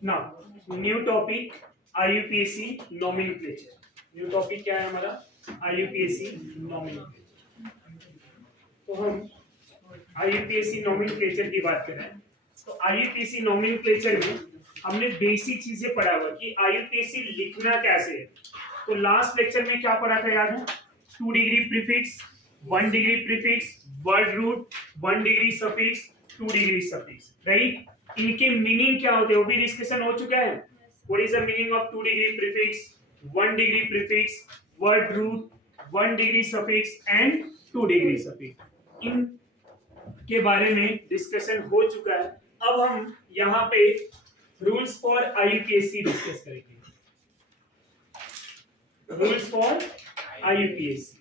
Now new topic IUPAC nomenclature. New topic क्या है हमारा? IUPAC nomenclature. तो हम आईयूपीएसी नोमेनक्लेचर की बात कर रहे हैं। तो आईयूपीएसी नोमेनक्लेचर में हमने बेसिक चीजें पढ़ा हुआ कि आईयूपीएसी लिखना कैसे है। तो लास्ट लेक्चर में क्या पढ़ा था याद है? 2 degree prefix, 1 degree prefix, word root, 1 degree suffix, 2 degree suffix, right? इनके मीनिंग क्या होते हैं वो भी डिस्कशन हो चुका है। What is the meaning of 2 degree prefix, 1 degree prefix, word root, 1 degree suffix and 2 degree suffix, इन के बारे में डिस्कशन हो चुका है। अब हम यहाँ पे रूल्स फॉर आईयूपीएसी डिस्कस करेंगे। Rules for IUPAC.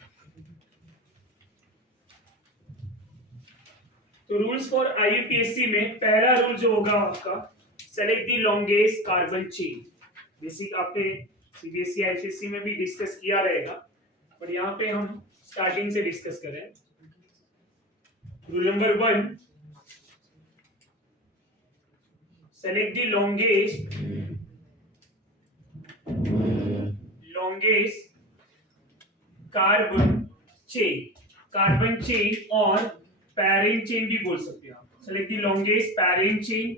तो रूल्स फॉर आईयूपीएसी में पहला रूल जो होगा आपका, select the longest carbon chain. Basic आपने सीबीएसई आईसीएसई में भी डिस्कस किया रहेगा, पर यहाँ पे हम स्टार्टिंग से डिस्कस कर रहे हैं। Rule number 1, select the longest carbon chain और पैरेंट चेन भी बोल सकते हैं आप। Select the longest parent chain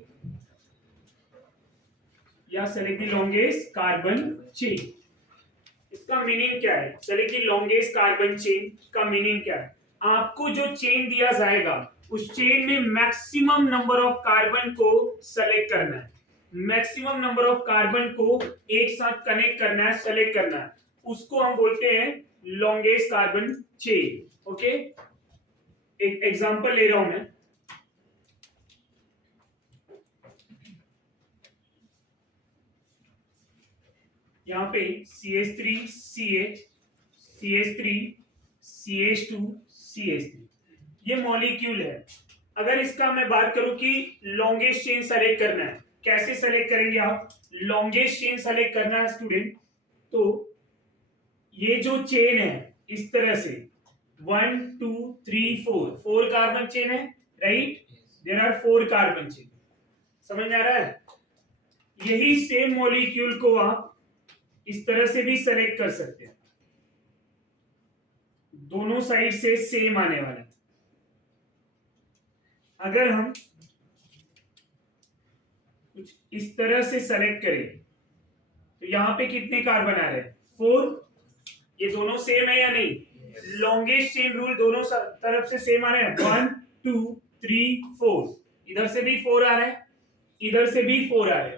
या select the longest carbon chain. इसका मीनिंग क्या है? Select the longest carbon chain का मीनिंग क्या है? आपको जो चेन दिया जाएगा उस चेन में मैक्सिमम नंबर ऑफ कार्बन को सेलेक्ट करना है। मैक्सिमम नंबर ऑफ कार्बन को एक साथ कनेक्ट करना है, सेलेक्ट करना है, उसको हम बोलते हैं लॉन्गेस्ट कार्बन चेन। ओके, एक एग्जांपल ले रहा हूं मैं। यहाँ पे CH3 CH, CH3 CH2 CH3 ये मॉलिक्यूल है। अगर इसका मैं बात करूं कि लॉन्गेस्ट चेन सेलेक्ट करना है, कैसे सेलेक्ट करेंगे आप? लॉन्गेस्ट चेन सेलेक्ट करना है स्टूडेंट, तो ये जो चेन है इस तरह से 1 2 3 4 कार्बन चेन है, right? There are 4 carbon chain. समझ में आ रहा है? यही सेम मॉलिक्यूल को आप इस तरह से भी सेलेक्ट कर सकते हैं, दोनों साइड से सेम आने वाला है। अगर हम कुछ इस तरह से सेलेक्ट करें तो यहां पे कितने कार्बन आ रहे हैं? 4। ये दोनों सेम है या नहीं? लॉन्गेस्ट चेन रूल दोनों तरफ से सेम आ रहे हैं। 1 2 3 4, इधर से भी 4 आ रहे हैं, इधर से भी 4 आ रहे हैं।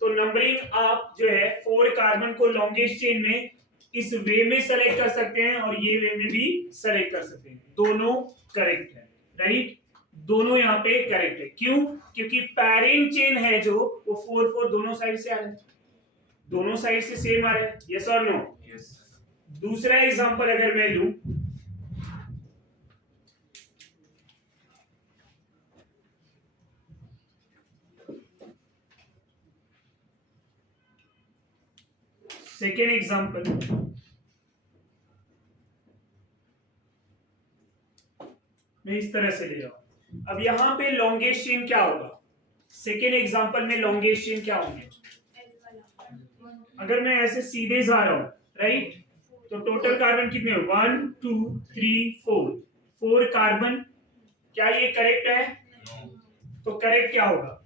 तो नंबरिंग आप जो है 4 कार्बन को लॉन्गेस्ट चेन में इस वे में सेलेक्ट कर सकते हैं और ये वे में भी सेलेक्ट कर सकते हैं। दोनों करेक्ट है, राइट? दोनों यहाँ पे करेक्ट है। क्यों? क्योंकि पैरेंट चेन है जो वो 4 4 दोनों साइड से आ रहे हैं, दोनों साइड से सेम आ रहे हैं। यस और नो? यस। दूसरा एग्जांपल अगर मैं लूं, सेकेंड एग्जांपल, मैं इस तरह से ले जाऊं। अब यहां पे लॉन्गेस्ट चेन क्या होगा? सेकेंड एग्जांपल में लॉन्गेस्ट चेन क्या होंगे? अगर मैं ऐसे सीधे जा रहा हूं, राइट, तो टोटल कार्बन कितने? 1 2 3 4 कार्बन। क्या ये करेक्ट है? तो करेक्ट क्या होगा?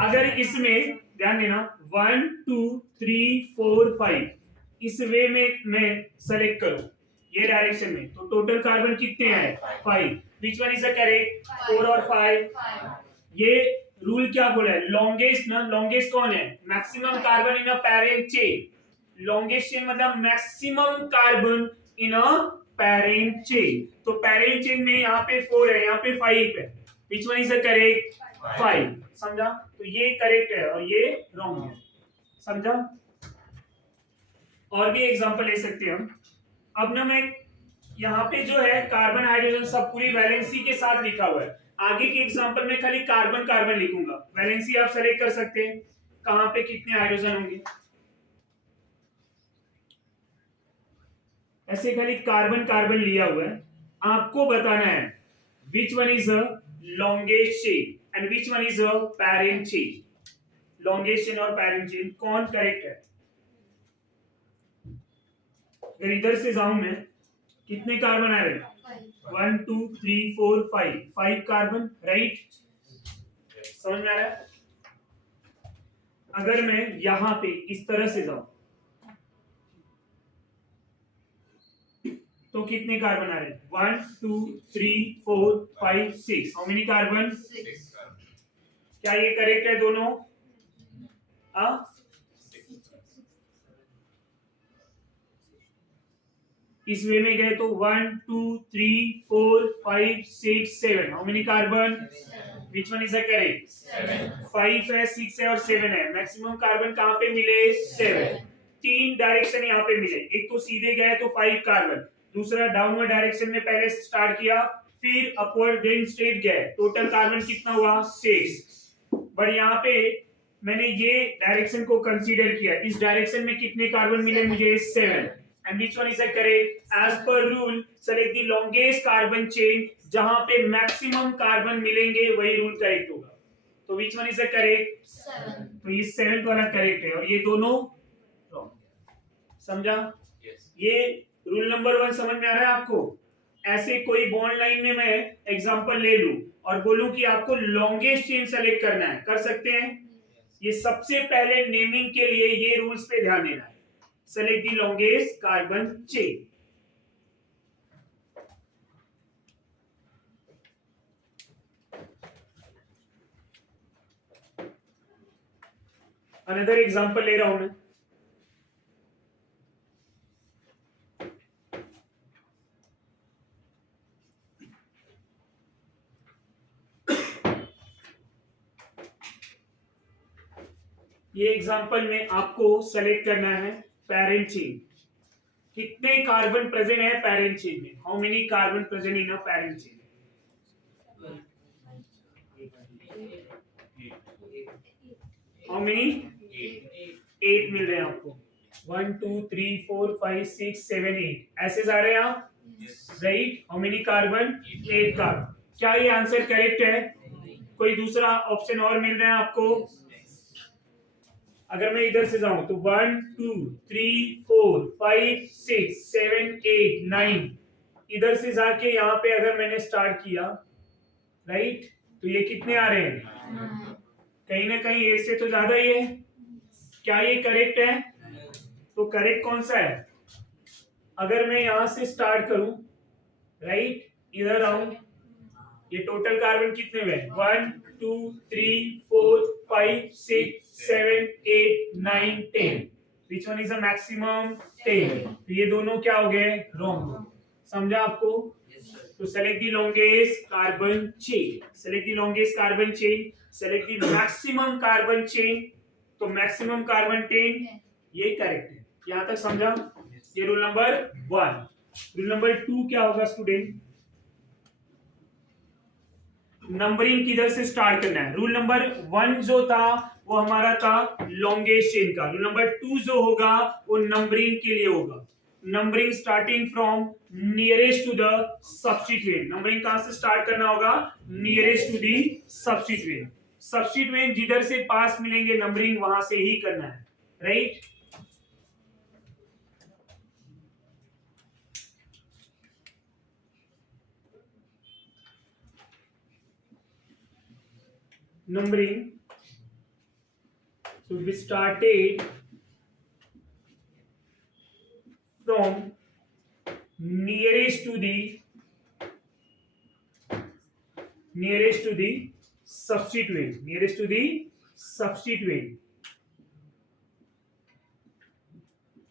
अगर इसमें ध्यान देना 1 2 3 4 5 इस वे में मैं सेलेक्ट करूं ये डायरेक्शन में, तो टोटल कार्बन कितने आए? 5। विच वन इज द करेक्ट? 4 और 5। ये रूल क्या बोला है? लॉन्गेस्ट ना, लॉन्गेस्ट कौन है? Maximum carbon in a parent chain. Longest chain मतलब maximum carbon in a parent chain. तो पैरेंट चेन में यहाँ पे 4 है, यहाँ पे 5 है। Which one is the correct? 5। समझा? तो ये करेक्ट है और ये रॉन्ग है। समझा? और भी एग्जांपल ले सकते हैं हम। अब ना मैं यहाँ पे जो है कार्बन हाइड्रोजन सब पूरी वैलेंसी के साथ लिखा हुआ है। आगे के एग्जांपल में खाली कार्बन कार्बन लिखूंगा। वैलेंसी आप सेलेक्ट कर सकते हैं, कहां पे कितने हाइड्रोजन होंगे। ऐसे खाली कार्बन कार्बन लिया हुआ है, आपको बताना है which one is a longest chain and which one is a parent chain. Longest chain और पैरेंट चेन, कौन करेक्ट है? अगर इधर से जाऊं मैं, कितने कार्बन आ रहे हैं? 1 2 3 4 5 कार्बन, राइट? समझ में आ रहा है? अगर मैं यहां पे इस तरह से जाऊं तो कितने कार्बन आ रहे हैं? 1 2 3 4 5 6। How many carbon? 6। क्या ये करेक्ट है दोनों? इस वे में गए तो 1 2 3 4 5 6 7। How many carbon? Which one is the correct? 5 है, 6 है और 7 है। मैक्सिमम कार्बन कहां पे मिले? 7। तीन डायरेक्शन यहाँ पे मिले, एक तो सीधे गए तो 5 कार्बन, दूसरा डाउनवर्ड डायरेक्शन में पहले स्टार्ट किया, फिर अपवर्ड देन स्ट्रेट गए, टोटल कार्बन कितना हुआ? 6। बट यहाँ पे मैंने ये डायरेक्शन को कंसीडर किया, इस डायरेक्शन में कितने कार्बन मिले मुझे? 7। And which one is the correct? As per rule, select the longest carbon chain. जहां पे मैक्सिमम कार्बन मिलेंगे वही रूल करेक्ट होगा। तो which one is the correct? 7। तो ये 7 वाला करेक्ट है और ये दोनों रॉन्ग। समझा? yes. ये रूल नंबर 1 समझ में आ रहा है आपको? ऐसे कोई बॉन्ड लाइन में मैं एग्जांपल ले लूं और बोलूं कि आपको लॉन्गेस्ट चेन सेलेक्ट करना है, कर सकते हैं? ये सबसे पहले नेमिंग के लिए ये रूल्स पे ध्यान देना है। Select the longest carbon chain. Another example ले रहा हूं मैं। ये एग्जांपल में आपको सेलेक्ट करना है पैरेंट चेन। कितने कार्बन प्रेजेंट है पैरेंट चेन में? How many carbon present in a parent chain? How many? 8 मिल रहे हैं आपको। 1 2 3 4 5 6 7 8 ऐसे जा रहे हैं आप, right? How many carbon? 8 carbon. क्या ये आंसर करेक्ट है? कोई दूसरा ऑप्शन और मिल रहा है आपको? अगर मैं इधर से जाऊं तो 1 2 3 4 5 6 7 8 9, इधर से जाके यहाँ पे अगर मैंने स्टार्ट किया, राइट, तो ये कितने आ रहे हैं? कहीं ना कहीं ए से तो ज्यादा ही है। क्या ये करेक्ट है? तो करेक्ट कौन सा है? अगर मैं यहां से स्टार्ट करूं, राइट, इधर आऊं, ये टोटल कार्बन कितने हुए? 1 2 3 4 5 6 7 8 9 10। Which one is the maximum? 10। तो ये दोनों क्या हो गए? रॉन्ग। समझा आपको? तो select the longest carbon chain, select the longest carbon chain, select the maximum carbon chain। तो मैक्सिमम कार्बन 10, ये करेक्ट है। यहां तक समझा? ये रूल नंबर 1। रूल नंबर 2 क्या होगा स्टूडेंट? नंबरिंग किधर से स्टार्ट करना है? रूल नंबर 1 जो था वो हमारा था लॉन्गेस्ट चेन का। रूल नंबर 2 जो होगा वो नंबरिंग के लिए होगा। Numbering starting from nearest to the substituent. Numbering कहां से स्टार्ट करना होगा? Nearest to the substituent. Substituent जिधर से पास मिलेंगे नंबरिंग वहां से ही करना है, right? Numbering, so we started from nearest to the substituent, nearest to the substituent।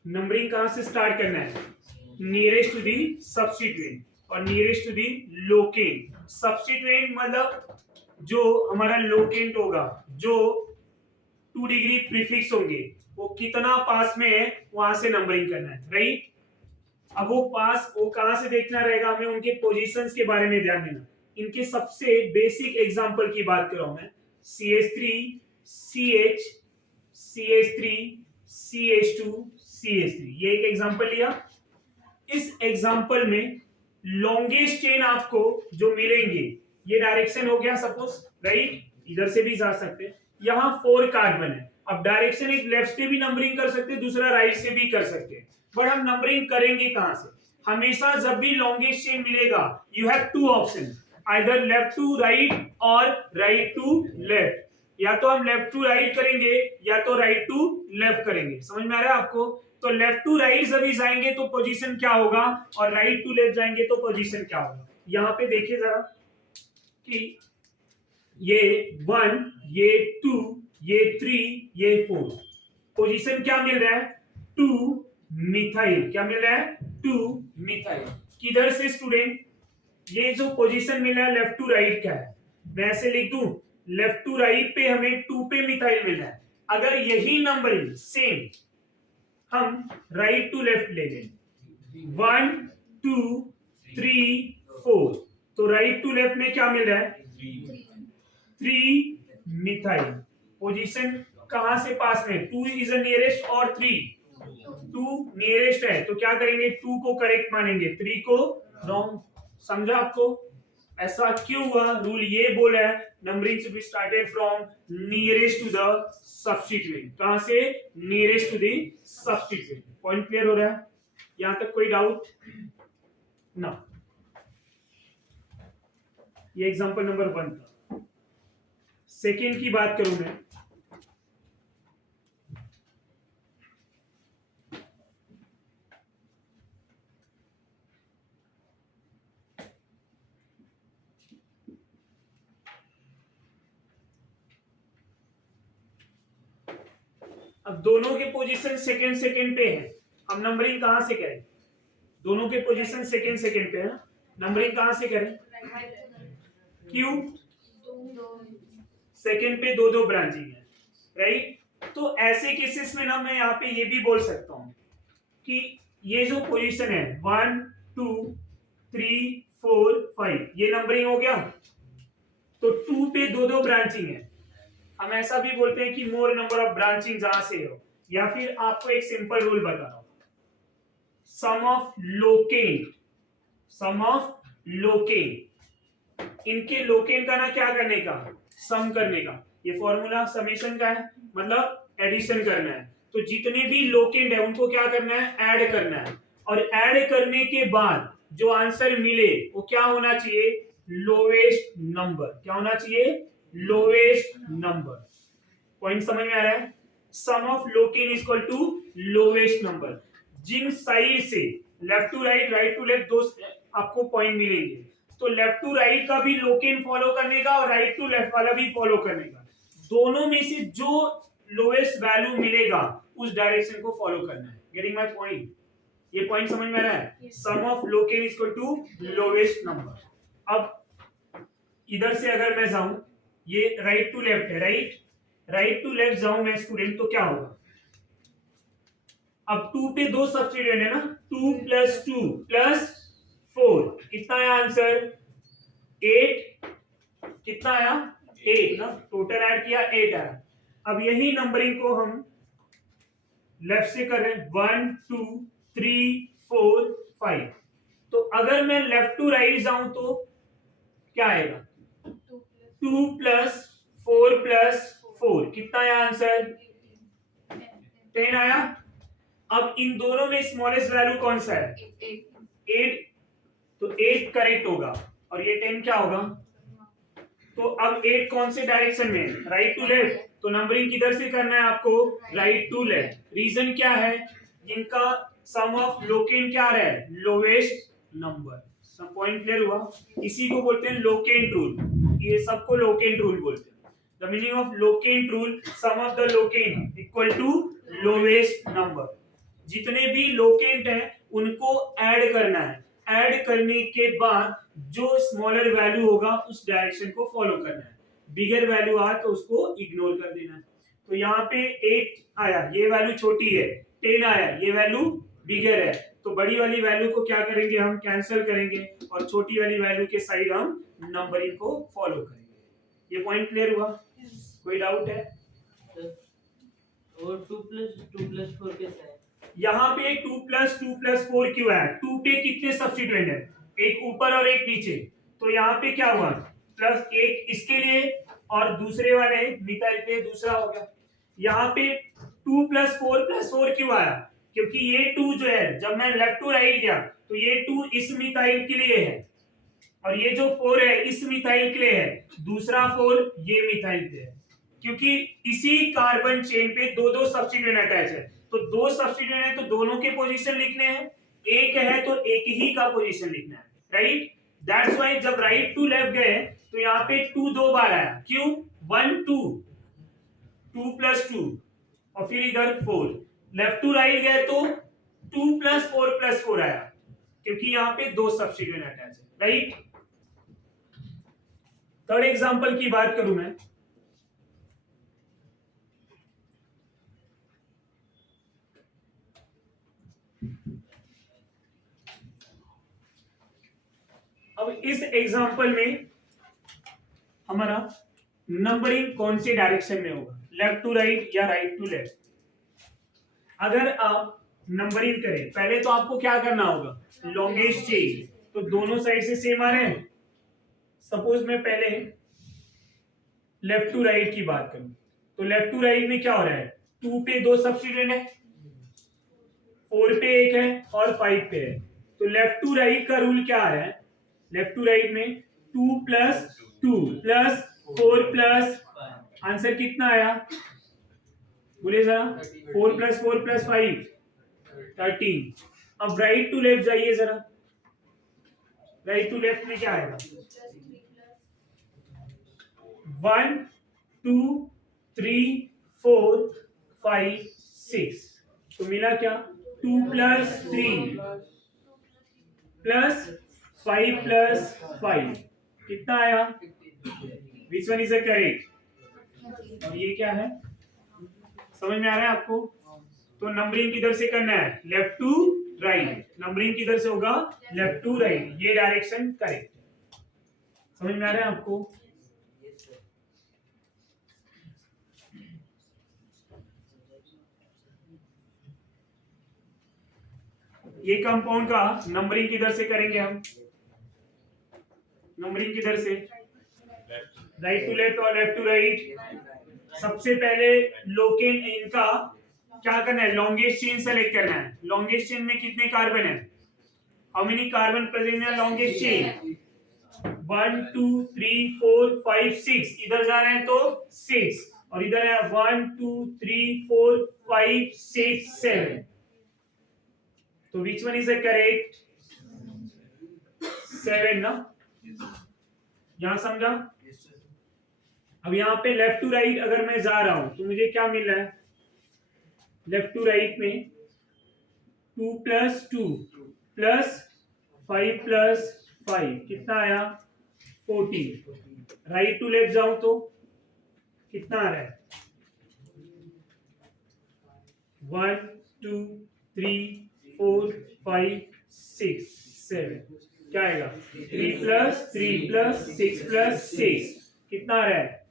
Numbering कहां से स्टार्ट करना है? नियरेस्ट टू दी सब्स्टिट्यूएंट और nearest to the locant. Substituent मतलब जो हमारा लोकेंट होगा, जो 2 डिग्री प्रीफिक्स होंगे, वो कितना पास में है वहां से नंबरिंग करना है, राइट? अब वो पास वो कहां से देखना रहेगा? हमें उनके पोजीशंस के बारे में ध्यान देना। इनके सबसे बेसिक एग्जांपल की बात कर रहा हूं मैं। CH3 CH, CH3 CH2 CH3, ये एक एग्जांपल लिया। इस एग्जांपल में लॉन्गेस्ट चेन आपको जो मिलेंगे, ये डायरेक्शन हो गया सपोज, राइट? इधर से भी जा सकते हैं। यहाँ 4 कार्बन है। अब डायरेक्शन एक लेफ्ट से भी नंबरिंग कर सकते हैं, दूसरा राइट से भी कर सकते हैं, बट हम नंबरिंग करेंगे कहां से? हमेशा जब भी लॉन्गेस्ट चेन मिलेगा, you have two option, either left to right और राइट टू लेफ्ट। या तो हम लेफ्ट टू राइट करेंगे या तो राइट टू लेफ्ट करेंगे। समझ में आ रहा है आपको? तो लेफ्ट टू राइट जब जाएंगे तो पोजीशन क्या होगा, और राइट टू लेफ्ट जाएंगे तो पोजीशन क्या होगा। यहाँ पे देखिए जरा कि ये 1, ये 2, ये 3, ये 4, पोजीशन क्या मिल रहा है? 2 मिथाइल। क्या मिल रहा है? 2 मिथाइल। किधर से स्टूडेंट? ये जो पोजीशन मिल रहा है लेफ्ट टू राइट का है, मैं ऐसे लिख दूं, लेफ्ट टू राइट पे हमें 2 पे मिथाइल मिल रहा है। अगर यही नंबरिंग सेम हम राइट टू लेफ्ट ले लें, 1 2 3 4, तो राइट टू लेफ्ट में क्या मिल रहा है? 3 मिथाइल। पोजीशन कहां से पास में? 2 इज द नियरेस्ट और 2 नियरेस्ट है, तो क्या करेंगे? 2 को करेक्ट मानेंगे, 3 को रॉन्ग। समझा आपको? ऐसा क्यों हुआ? रूल ये बोला है numbering should be started from nearest to the substituent. कहां से? Nearest to the substituent. Point clear हो रहा है? यहां तक कोई डाउट ना? ये एग्जांपल नंबर 1 था। सेकेंड की बात करूं मैं, अब दोनों के पोजीशन सेकंड सेकंड पे है, हम नंबरिंग कहां से करें? दोनों के पोजीशन सेकंड सेकंड पे है, नंबरिंग कहां से करें? क्यों? सेकंड पे दो ब्रांचिंग है, राइट? तो ऐसे केसेस में ना मैं यहाँ पे ये भी बोल सकता हूं कि ये जो पोजीशन है 1 2 3 4 5, ये नंबरिंग हो गया। तो 2 पे दो ब्रांचिंग है, हम ऐसा भी बोलते हैं कि मोर नंबर ऑफ ब्रांचिंग जहां से हो। या फिर आपको एक सिंपल रूल बता रहा हूं, सम ऑफ लोकेन, इनके लोकेन का ना क्या करने का? सम करने का। ये फॉर्मूला समेशन का है, मतलब एडिशन करना है। तो जितने भी लोकेंड है उनको क्या करना है? ऐड करना है। और ऐड करने के बाद जो आंसर मिले वो क्या होना चाहिए? Lowest number. क्या होना चाहिए? Lowest number. पॉइंट समझ में आ रहा है? Sum of locant is equal to lowest number. जिन साइड से left to right, right to left, दो आपको पॉइंट मिलेंगे, तो लेफ्ट टू राइट का भी लोकेन फॉलो करने का और राइट टू लेफ्ट वाला भी फॉलो करने का, दोनों में से जो लोएस्ट वैल्यू मिलेगा उस डायरेक्शन को फॉलो करना है। Getting my point? ये पॉइंट समझ में आ रहा है? Sum of locant is equal to lowest number. अब इधर से अगर मैं जाऊं, ये राइट टू लेफ्ट है, राइट टू लेफ्ट जाऊं मैं स्टूडेंट, तो क्या होगा? अब 2 पे दो सब्स्टिट्यूएंट है ना, 2 + 2 + 4, कितना आया आंसर? 8। कितना आया? 8 ना, टोटल ऐड किया 8 आया। अब यही नंबरिंग को हम लेफ्ट से कर रहे हैं, 1 2 3 4 5। तो अगर मैं लेफ्ट टू राइट जाऊं तो क्या आएगा? 2 + 4 + 4, कितना आया आंसर? 10 आया। अब इन दोनों में स्मॉलेस्ट वैल्यू कौन सा है? 8, तो 8 करेक्ट होगा और ये 10 क्या होगा? तो अब 8 कौन से डायरेक्शन में? Right to left. तो नंबरिंग किधर से करना है आपको? Right to left. रीजन क्या है? इनका सम ऑफ लोकेन क्या है? Lowest number. सब पॉइंट क्लियर हुआ? इसी को बोलते हैं लोकेन रूल, ये सबको लोकेन रूल बोलते हैं। The meaning of locant rule, sum of the locant equal to lowest number. जितने भी लोकेंट हैं उनको ऐड करना है, ऐड करने के बाद जो स्मॉलर वैल्यू होगा उस डायरेक्शन को फॉलो करना है। बिगर वैल्यू आए तो उसको इग्नोर कर देना है। तो यहाँ पे 8 आया, ये वैल्यू छोटी है, 10 आया, ये वैल्यू बिगर है, तो बड़ी वाली वैल्यू को क्या करेंगे? हम कैंसिल करेंगे और छोटी वाली वैल्यू के साइड हम नंबरिंग को फॉलो करेंगे। ये पॉइंट क्लियर हुआ? कोई डाउट है? और 2 + 2 + 4 कैसा है? यहाँ पे 2 + 2 + 4 क्यों है? 2 पे कितने सब्स्टिट्यूएंट है? एक ऊपर और एक नीचे, तो यहाँ पे क्या हुआ? +1 इसके लिए और दूसरे वाले मिथाइल के लिए दूसरा हो गया। यहाँ पे 2 + 4 + 4 क्यों आया? क्योंकि ये 2 जो है जब मैं लेफ्ट टू राइट गया तो ये 2 इस मिथाइल के लिए है और ये जो 4 है इस मिथाइल के लिए है, दूसरा 4 ये मिथाइल के लिए है। क्योंकि इसी कार्बन चेन पे दो सब्स्टिट्यूएंट अटैच है, तो 2 सब्स्टिट्यूएंट है तो दोनों के पोजीशन लिखने हैं, एक है तो एक ही का पोजीशन लिखना है, राइट? दैट्स व्हाई जब राइट टू लेफ्ट गए तो यहाँ पे 2 2 बार आया। क्यों? 1 2 2 + 2 और फिर इधर 4। लेफ्ट टू राइट गए तो 2 + 4 + 4 आया, क्योंकि यहाँ पे 2 सब्स्टिट्यूएंट अटैच है, राइट? थर्ड एग्जांपल की बात करूं मैं, अब इस एग्जांपल में हमारा नंबरिंग कौन से डायरेक्शन में होगा, लेफ्ट टू राइट या राइट टू लेफ्ट? अगर आप नंबरिंग करें पहले तो आपको क्या करना होगा, लॉन्गेस्ट चेन, तो दोनों साइड से सेम आ रहे हैं। सपोज मैं पहले लेफ्ट टू राइट की बात करूं तो लेफ्ट टू राइट में क्या हो रहा है, 2 पे 2 सब्स्टिट्यूएंट है, 4 पे 1 है और 5 पे है। तो लेफ्ट टू राइट का रूल क्या आ रहा है, लेफ्ट टू राइट में 2 + 2 + 4 + आंसर कितना आया, बोलिए जरा? 4 + 4 + 5 13। अब राइट टू लेफ्ट जाइए जरा, राइट टू लेफ्ट में क्या आएगा, 1 2 3 4 5 6, तो मिला क्या, 2 + 3 + 5 + 5 कितना आया, विच वन इज द करेक्ट? और ये क्या है, समझ में आ रहा है आपको? तो नंबरिंग किधर से करना है, लेफ्ट टू राइट, नंबरिंग किधर से होगा, लेफ्ट टू राइट, ये डायरेक्शन करेक्ट है। समझ में आ रहा है आपको? ये कंपाउंड का नंबरिंग किधर से करेंगे हम, नंबरिंग किधर से, राइट टू लेफ्ट और लेफ्ट टू राइट। सबसे पहले लोकेन इनका क्या करना है, लॉन्गेस्ट चेन सेलेक्ट करना है। लॉन्गेस्ट चेन में कितने कार्बन है, how many carbon present in longest chain, 1 2 3 4 5 6, इधर जा रहे हैं तो 6 और इधर है 1 2 3 4 5 6 7, तो which one is the correct, 7 ना, यहां समझा? अब यहाँ पे लेफ्ट टू राइट अगर मैं जा रहा हूं तो मुझे क्या मिल रहा है, लेफ्ट टू राइट में 2 + 2 + 5 + 5 कितना आया, 14। राइट टू लेफ्ट जाऊं तो कितना आ रहा है, 1 2 3 4 5 6 7, क्या आएगा, 3 + 3 + 6 + 6 कितना आ रहा है,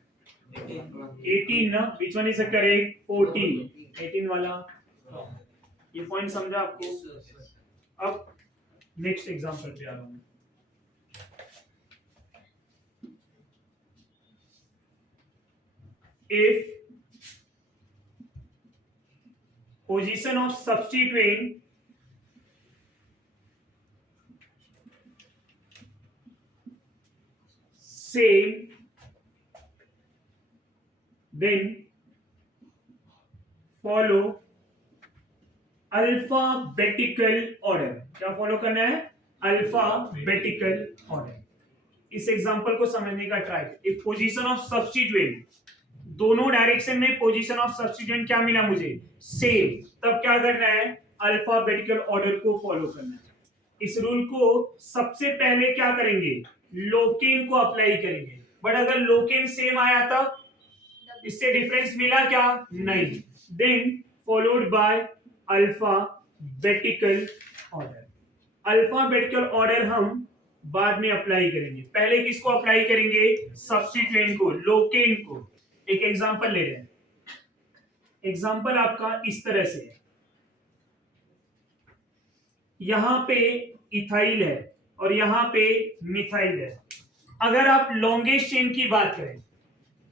18 ना, which one is the correct, 14, 18 वाला। ये पॉइंट समझा आपको? अब नेक्स्ट एग्जांपल पे आ रहा हूं। If position of substituent same, then follow alphabetical order. क्या फॉलो करना है, अल्फाबेटिकल ऑर्डर। इस एग्जांपल को समझने का ट्राई करें। एक पोजीशन ऑफ सब्स्टिट्यूएंट, दोनों डायरेक्शन में पोजीशन ऑफ सब्स्टिट्यूएंट क्या मिला मुझे, सेम, तब क्या करना है, अल्फाबेटिकल ऑर्डर को फॉलो करना है। इस रूल को सबसे पहले क्या करेंगे, लोकेन को अप्लाई करेंगे, बट अगर लोकेन सेम आया तब इससे डिफरेंस मिला क्या, नहीं, then followed by alphabetical order. Alphabetical order हम बाद में अप्लाई करेंगे, पहले किसको अप्लाई करेंगे, सब्स्टिट्यूएंट को, लोकेन को। एक एग्जांपल ले रहे हैं, एग्जांपल आपका इस तरह से है, यहां पे इथाइल है और यहां पे मिथाइल है। अगर आप लॉन्गेस्ट चेन की बात करें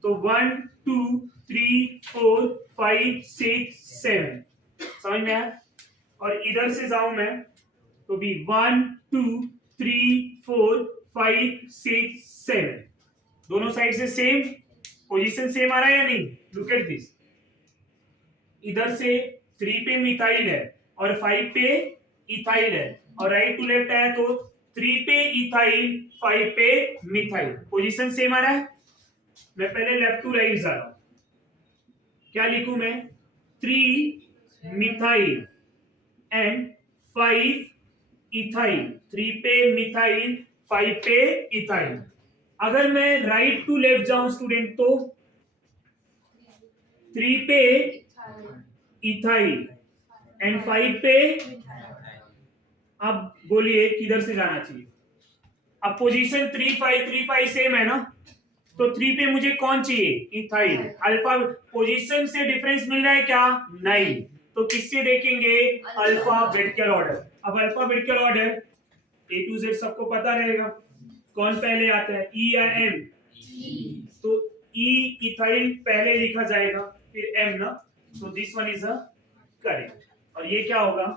तो 1 2 3 4 5 6 7 समझ में आया। और इधर से जाऊं मैं तो भी 1 2 3 4 5 6 7 दोनों साइड से सेम पोजीशन सेम आ रहा है या नहीं। लुक एट दिस, इधर से 3 पे मिथाइल है और 5 पे इथाइल है, और राइट टू लेफ्ट आया तो 3 पे इथाइल 5 पे मिथाइल, पोजीशन सेम आ रहा है। मैं पहले लेफ्ट टू राइट जा रहा हूं, क्या लिखूं मैं 3 मिथाइल एंड 5 इथाइल, 3 पे मिथाइल 5 पे इथाइल। अगर मैं राइट टू लेफ्ट जाऊं स्टूडेंट तो 3 पे इथाइल एंड 5 पे, अब बोलिए किधर से जाना चाहिए। अब पोजीशन 3 5 3 5 सेम है ना, तो 3 पे मुझे कौन चाहिए, इथाइल। अल्फा पोजीशन से डिफरेंस मिल रहा है क्या, नहीं, तो किससे देखेंगे, अल्फाबेटिकल ऑर्डर। अब alphabetical order A to Z सबको पता रहेगा, कौन पहले आता है, ई या एम, तो ई इथाइल पहले लिखा जाएगा फिर एम ना, तो this one is a correct. और ये क्या होगा,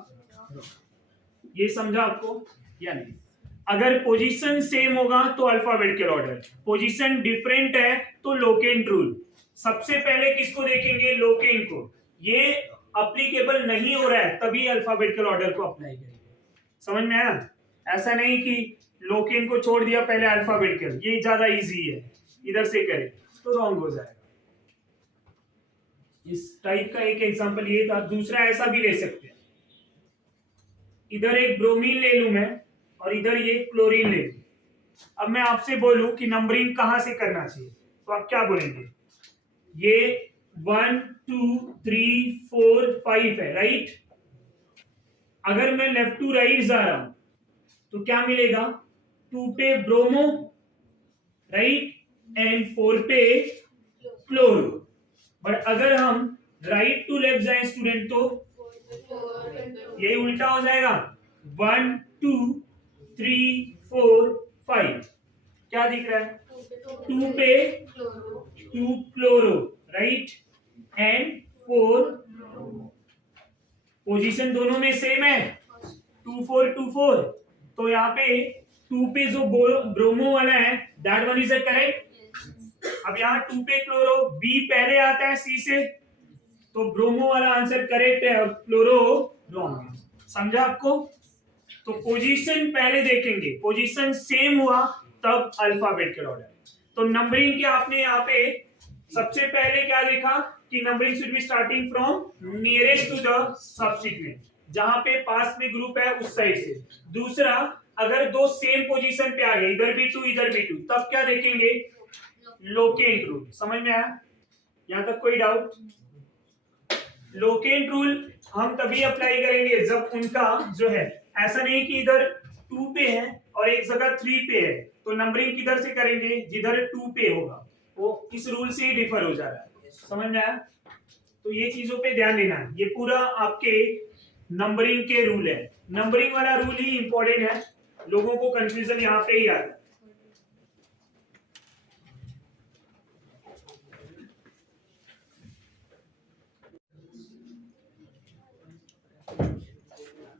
ये समझा आपको या नहीं। अगर पोजीशन सेम होगा तो अल्फाबेटिकल ऑर्डर, पोजीशन डिफरेंट है तो लोकेंट रूल। सबसे पहले किसको देखेंगे, लोकेंट को, ये अप्लीकेबल नहीं हो रहा है तभी अल्फाबेटिकल ऑर्डर को अप्लाई करेंगे। समझ में आया, ऐसा नहीं कि लोकेंट को छोड़ दिया पहले अल्फाबेटिकल, ये ज्यादा इजी है, इधर से करें तो रॉन्ग हो जाएगा। इस टाइप का एक एग्जांपल ये था। दूसरा ऐसा भी ले सकते हैं, इधर एक ब्रोमीन ले लूं मैं और इधर ये क्लोरीन ले लूं। अब मैं आपसे बोलूं कि नंबरिंग कहां से करना चाहिए, तो आप क्या बोलेंगे, ये 1 2 3 4 5 है, राइट। अगर मैं लेफ्ट टू राइट जा रहा हूं तो क्या मिलेगा, 2 पे ब्रोमो, राइट, एंड 4 पे क्लोरो। बट अगर हम राइट टू लेफ्ट जाएं स्टूडेंट तो ये उल्टा हो जाएगा, 1 2 3 4 5, क्या दिख रहा है, 2 पे 2 क्लोरो, राइट, एंड 4, पोजीशन दोनों में सेम है 2 4 2 4, तो यहाँ पे 2 पे जो ब्रोमो वाला है that one is a correct. अब यहाँ 2 पे क्लोरो, बी पहले आता है सी से, तो ब्रोमो वाला आंसर करेक्ट है और क्लोरो रॉन्ग है। समझा आपको, तो पोजीशन पहले देखेंगे, पोजीशन सेम हुआ तब अल्फाबेटिकल ऑर्डर। तो नंबरिंग के आपने यहाँ पे सबसे पहले क्या देखा कि numbering should be starting from nearest to the substituent, जहां पे पास में ग्रुप है उस साइड से। दूसरा, अगर दो सेम पोजीशन पे आ गए, इधर भी 2 इधर भी 2, तब क्या देखेंगे, लोकेंट रूल। समझ में आया, यहां तक कोई डाउट। लोकेंट रूल हम तभी अप्लाई करेंगे जब उनका जो है, ऐसा नहीं कि इधर 2 पे है और एक जगह 3 पे है, तो नंबरिंग किधर से करेंगे, जिधर 2 पे होगा, वो इस रूल से ही डिफर हो जा रहा है। समझ में आया, तो ये चीजों पे ध्यान देना है, ये पूरा आपके नंबरिंग के रूल है। नंबरिंग वाला रूल ही इंपॉर्टेंट है, लोगों को कंफ्यूजन यहाँ पे ही आता है।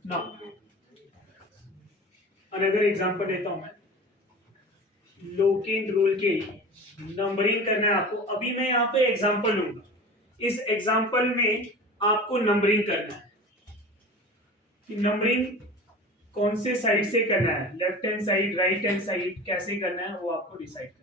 Now, अनदर एग्जांपल देता हूं मैं, लोकेंट रूल के नंबरिंग करना है आपको। अभी मैं यहाँ पे एग्जांपल लूंगा, इस एग्जांपल में आपको नंबरिंग करना है कि नंबरिंग कौन से साइड से करना है, left hand side, right hand side, कैसे करना है वो आपको डिसाइड करना है।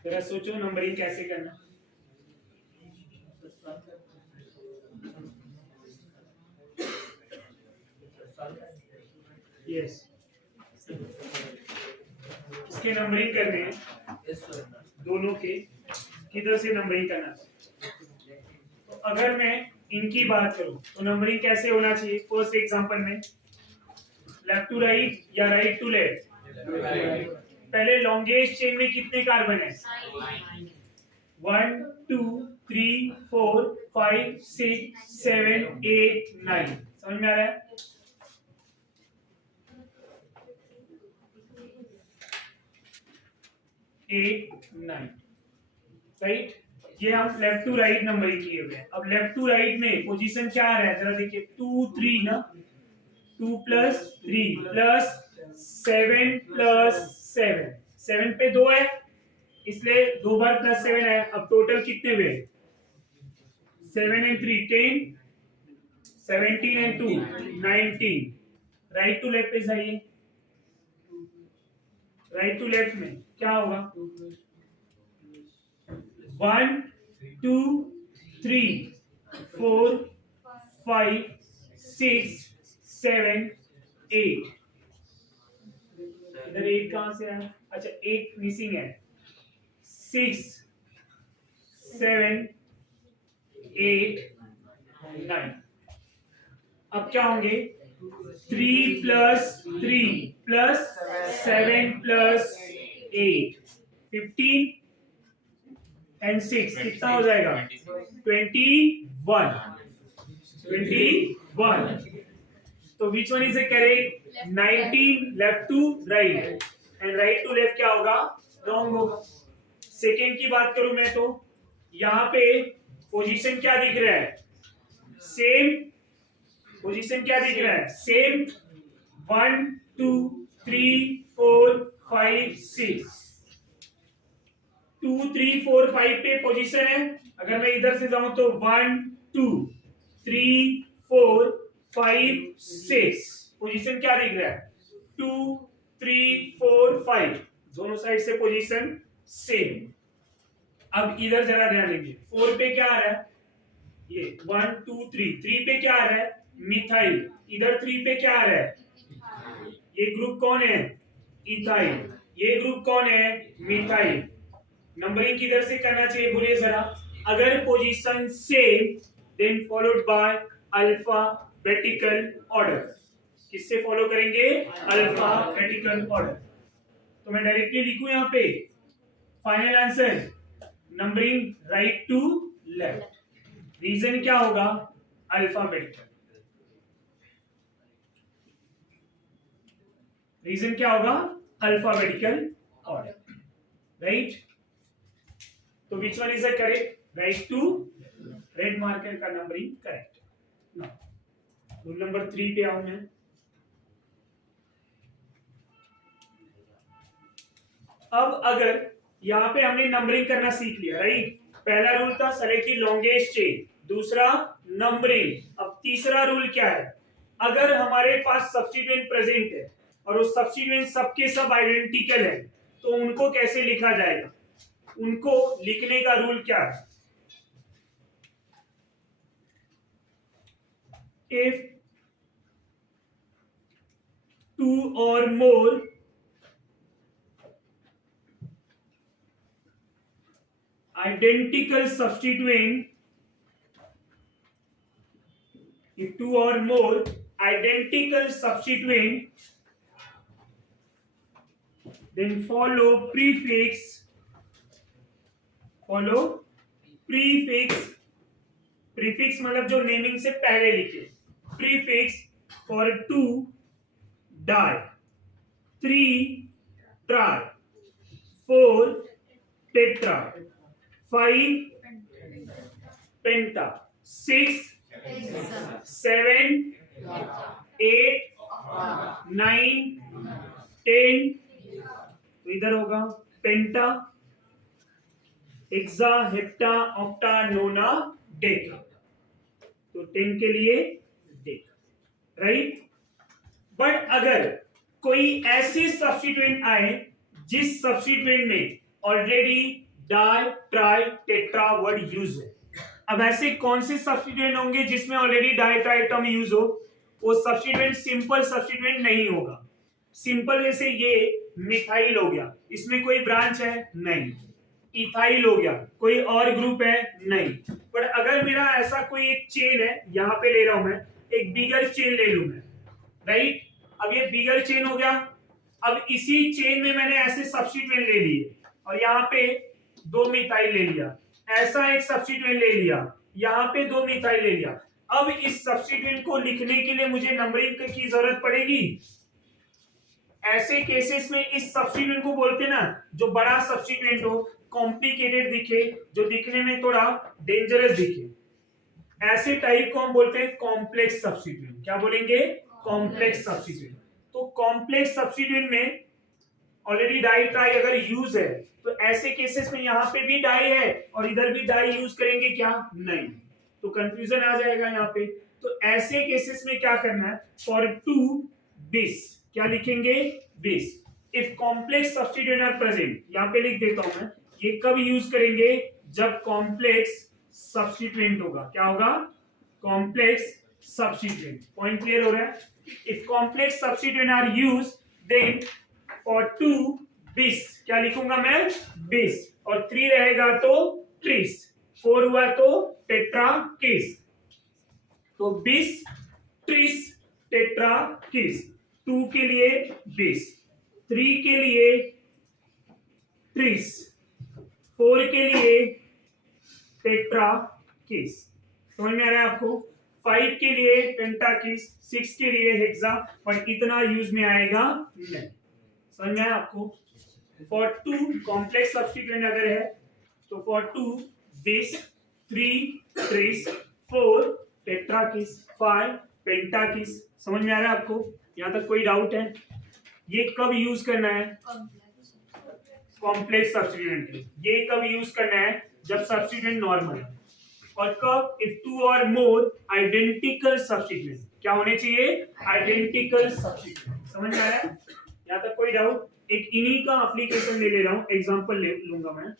जरा सोचो नंबरिंग कैसे करना। यस, इसके नंबरिंग करने हैं दोनों के, किधर से नंबरिंग करना। तो अगर मैं इनकी बात करूं तो नंबरिंग कैसे होना चाहिए, फर्स्ट एग्जांपल में लेफ्ट टू राइट या राइट टू लेफ्ट, पहले लॉन्गेस्ट चेन में कितने कार्बन है? 1 2 3 4 5 6 7 8 9। समझ में आ रहा है? At 9, right. ये हम लेफ्ट टू राइट नंबरिंग किए हुए हैं। अब लेफ्ट टू राइट में पोजीशन क्या आ रहा है जरा देखिए, 2 3 ना, 2 प्लस 3 प्लस 7 प्लस 7, 7 पे 2 है इसलिए 2 बार प्लस 7 है। अब टोटल कितने हुए? 7 and 3 10, 17 and 2 19। Right to left पे जाइए, राइट टू लेफ्ट में क्या होगा? 1 2 3 4 5 6 7 8। इधर 8 कहां से आया? अच्छा 8 मिसिंग है। 6 7 8 9। अब क्या होंगे? 3 प्लस 3 प्लस 7 प्लस 8 15 एंड 6 कितना हो जाएगा? 21। 21। तो which one is correct? 19 left to right and right to left क्या होगा? रॉन्ग होगा। सेकेंड की बात करूं मैं तो यहाँ पे पोजीशन क्या दिख रहा है? सेम पोजीशन क्या दिख रहा है? सेम 1 2 3 4 5 6 2 3 4 5 पे पोजीशन है। अगर मैं इधर से जाऊं तो 1 2 3 4 5 6 पोजीशन क्या दिख रहा है? 2 3 4 5 दोनों साइड से पोजीशन सेम। अब इधर जरा ध्यान दीजिए, 4 पे क्या आ रहा है? ये 1 2 3 3 पे क्या आ रहा है? मिथाइल। इधर 3 पे क्या आ रहा है? ये ग्रुप कौन है? इथाइल। ये ग्रुप कौन है? मिथाइल। नंबरिंग किधर से करना चाहिए बोलिए जरा? अगर position same then followed by alphabetical order. किससे फॉलो करेंगे? Alphabetical order. तो मैं डायरेक्टली लिखूं यहां पे final answer numbering right to left. Reason क्या होगा? अल्फाबेटिकल। रीजन क्या होगा? Alphabetical order, right. तो which one is the correct? Right to red marker का नंबरिंग करेक्ट। रूल नंबर 3 पे आऊं मैं। अब अगर यहाँ पे हमने नंबरिंग करना सीख लिया, राइट। पहला रूल था सेलेक्ट द लॉन्गेस्ट चेन, दूसरा नंबरिंग। अब तीसरा रूल क्या है? अगर हमारे पास सब्स्टिट्यूएंट प्रेजेंट है और वो सब्स्टिट्यूएंट सबके सब आइडेंटिकल है तो उनको कैसे लिखा जाएगा? उनको लिखने का रूल क्या है? If 2 or more identical substituent, if 2 or more identical substituent, then follow prefix prefix मतलब जो नेमिंग से पहले लिखे। Prefix for 2 di, 3 tri, 4 tetra, 5 penta, 6 7 8 9 10। तो इधर होगा penta, hexa, hepta, octa, nona, deca. तो 10 के लिए डेका, राइट। बट अगर कोई ऐसे सब्स्टिट्यूएंट आए जिस सब्स्टिट्यूएंट में already di tri tetra word use है। अब ऐसे कौन से सब्स्टिट्यूएंट होंगे जिसमें already di tri term use हो? वो सब्स्टिट्यूएंट सिंपल सब्स्टिट्यूएंट नहीं होगा। सिंपल जैसे ये मिथाइल हो गया, इसमें कोई ब्रांच है? नहीं। इथाइल हो गया, कोई और ग्रुप है? नहीं। पर अगर मेरा ऐसा कोई एक चेन है, यहां पे ले रहा हूं मैं, एक बिगर चेन ले लूं मैं, राइट। अब ये बिगर चेन हो गया, अब इसी चेन में मैंने ऐसे सब्स्टिट्यूएंट ले लिए और यहाँ पे 2 मिथाइल ले लिया, ऐसा एक सब्स्टिट्यूएंट ले लिया, यहाँ पे 2 मिथाइल ले लिया। अब इस सब्स्टिट्यूएंट को लिखने के लिए मुझे नंबरिंग की जरूरत पड़ेगी। ऐसे केसेस में इस सब्स्टिट्यूएंट को बोलते हैं ना, जो बड़ा सब्स्टिट्यूएंट हो, कॉम्प्लिकेटेड दिखे, जो दिखने में थोड़ा डेंजरस दिखे, ऐसे टाइप को हम बोलते हैं कॉम्प्लेक्स सब्स्टिट्यूएंट। क्या बोलेंगे? Complex substituent. तो कॉम्प्लेक्स सब्स्टिट्यूएंट में ऑलरेडी डाई ट्राई अगर यूज है तो ऐसे केसेस में यहाँ पे भी डाई है और इधर भी डाई यूज करेंगे क्या? नहीं, तो कंफ्यूजन आ जाएगा यहाँ पे। तो ऐसे केसेस में क्या करना है? फॉर 2 bis क्या लिखेंगे? bis। If complex substituent are present, यहाँ पे लिख देता हूं मैं, ये कब यूज करेंगे? जब कॉम्प्लेक्स सब्स्टिट्यूएंट होगा। क्या होगा? Complex substituent. पॉइंट क्लियर हो रहा है? If complex substituent are use then for 2 bis क्या लिखूंगा मैं? bis। और 3 रहेगा तो tris, 4 हुआ तो टेट्राकिस। तो bis, tris, टेट्राकिस। 2 के लिए bis, 3 के लिए tris, 4 के लिए टेट्राकिस। समझ में आ रहा है आपको? 5 के लिए पेंटाकिस, 6 के लिए हेक्सा, पर इतना यूज में आएगा नहीं। समझ में आया आपको? फॉर 2 कॉम्प्लेक्स सब्स्टिट्यूएंट अगर है तो फॉर 2 bis, 3 tris, 4 टेट्राकिस, 5 पेंटाकिस। समझ में आ रहा है आपको? यहाँ तक कोई डाउट है? ये कब यूज करना है? कॉम्प्लेक्स सब्स्टिट्यूएंट के। ये कब यूज करना है? जब सब्स्टिट्यूएंट नॉर्मल है। और कब? इफ 2 और मोर आइडेंटिकल सब्स्टिट्यूएंट। क्या होने चाहिए? Identical substituent. समझ में आ रहा है? यहाँ तक कोई डाउट? एक इन्हीं का एप्लीकेशन ले रहा हूं, एग्जांपल ले लूंगा मैं।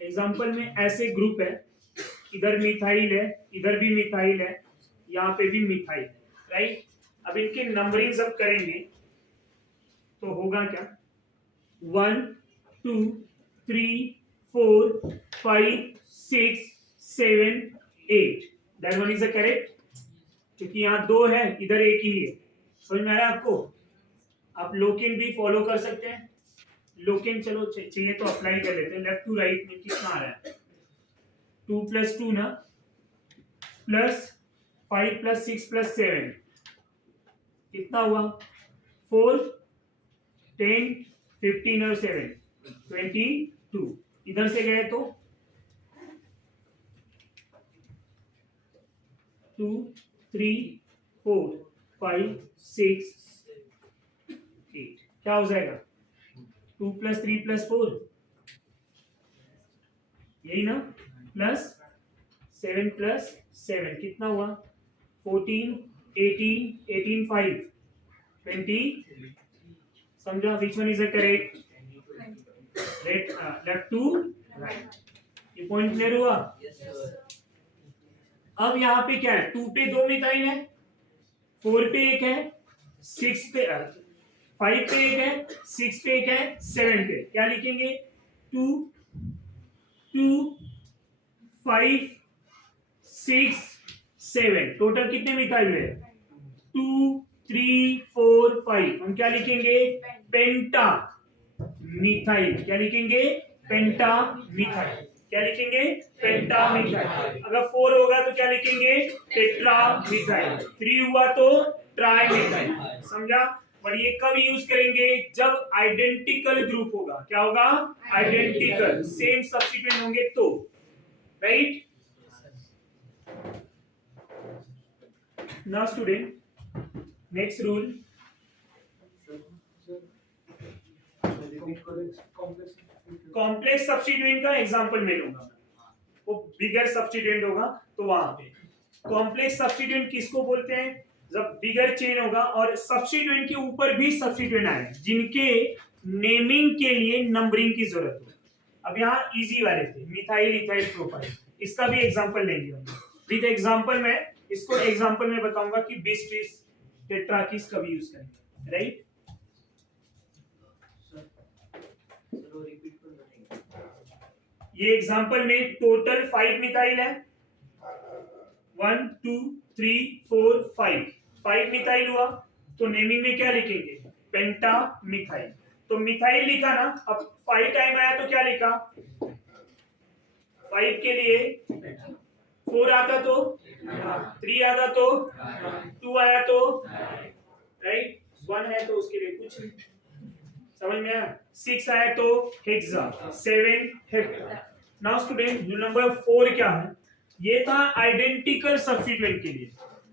एग्जांपल में ऐसे ग्रुप है, इधर मिथाइल है, इधर भी मिथाइल है, यहाँ पे भी मिथाइल है, राइट? अब इनके नंबरिंग जब करेंगे तो होगा क्या? 1 2 3 4 5 6 7 8। That one is the correct, क्योंकि यहाँ 2 है, इधर एक ही है। समझ में आ रहा है आपको? आप लोकेन भी फॉलो कर सकते हैं। लोकेन चलो चाहिए तो अप्लाई कर लेते हैं। लेफ्ट टू राइट में कितना आ रहा है? 2 + 2 ना, प्लस 5 + 6 + 7 कितना हुआ? 4 10 15 और 7 22। इधर से गए तो 2 3 4 5 6 8 क्या हो जाएगा? 2 + 3 + 4 यही ना, प्लस 7 + 7 कितना हुआ? 14 18 18 5 20। समझा? Which one is the correct? Left to right. ये पॉइंट क्लियर हुआ? अब यहाँ पे क्या है? 2 पे 2 मिथाइल है, 4 पे एक है, 6 पे 5 पे एक है, 6 पे एक है, 7 पे। क्या लिखेंगे? 2 2 5 6 7। टोटल कितने मिथाइल है? 2 3 4 5। हम क्या लिखेंगे? पेंटा मिथाइल। क्या लिखेंगे? पेंटा मिथाइल। क्या लिखेंगे? पेंटा मिथाइल। अगर 4 होगा तो क्या लिखेंगे? Tetra methyl. 3 हुआ तो ट्राई मिथाइल। समझा? और ये कब यूज करेंगे? जब आइडेंटिकल ग्रुप होगा। क्या होगा? आइडेंटिकल, सेम सब्स्टिट्यूएंट होंगे तो, right? Now student, next rule. Complex substituent का एग्जांपल मैं लूंगा, वो बिगर सब्स्टिट्यूएंट होगा तो वहां पे। कॉम्प्लेक्स सब्स्टिट्यूएंट किसको बोलते हैं? जब बिगर चेन होगा और सब्स्टिट्यूएंट के ऊपर भी सब्स्टिट्यूएंट आए जिनके नेमिंग के लिए नंबरिंग की जरूरत हो। अब यहाँ इजी वाले थे, मिथाइल इथाइल प्रोपाइल, इसका भी एग्जांपल लेंगे हम। विद एग्जांपल में इसको एग्जांपल में बताऊंगा कि bis tris टेट्राकिस कब यूज करेंगे, राइट? ये एग्जांपल में टोटल 5 मिथाइल है, 1 2 3 4 5 मिथाइल हुआ। तो नेमिंग में क्या लिखेंगे? पेंटा मिथाइल। तो मिथाइल लिखा ना, अब 5 टाइम आया तो क्या लिखा, 5 के लिए 4 आता तो 3 आता तो 2 आया तो राइट, 1 है तो उसके लिए कुछ नहीं, समझ में आया। 6 आया तो hexa, 7 hecto. Now student rule number 4 क्या है, ये था आइडेंटिकल सब्स्टिट्यूएंट के लिए।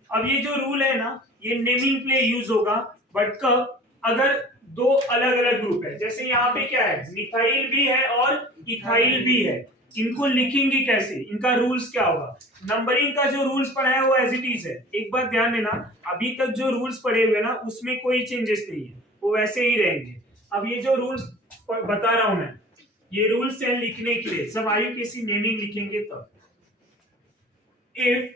अब ये जो रूल है ना, ये नेमिंग के लिए यूज होगा, बट कब, अगर दो अलग अलग ग्रुप है, जैसे यहाँ पे क्या है, मिथाइल भी है और इथाइल भी है, इनको लिखेंगे कैसे, इनका रूल्स क्या होगा। नंबरिंग का जो रूल्स पढ़ा है वो एज इट इज है, एक बार ध्यान देना, अभी तक जो रूल्स पढ़े हुए ना उसमें कोई चेंजेस नहीं है, वो वैसे ही रहेंगे। अब ये जो रूल्स बता रहा हूं मैं, ये रूल्स है लिखने के लिए, जब आईयूपीएसी नेमिंग लिखेंगे तब। If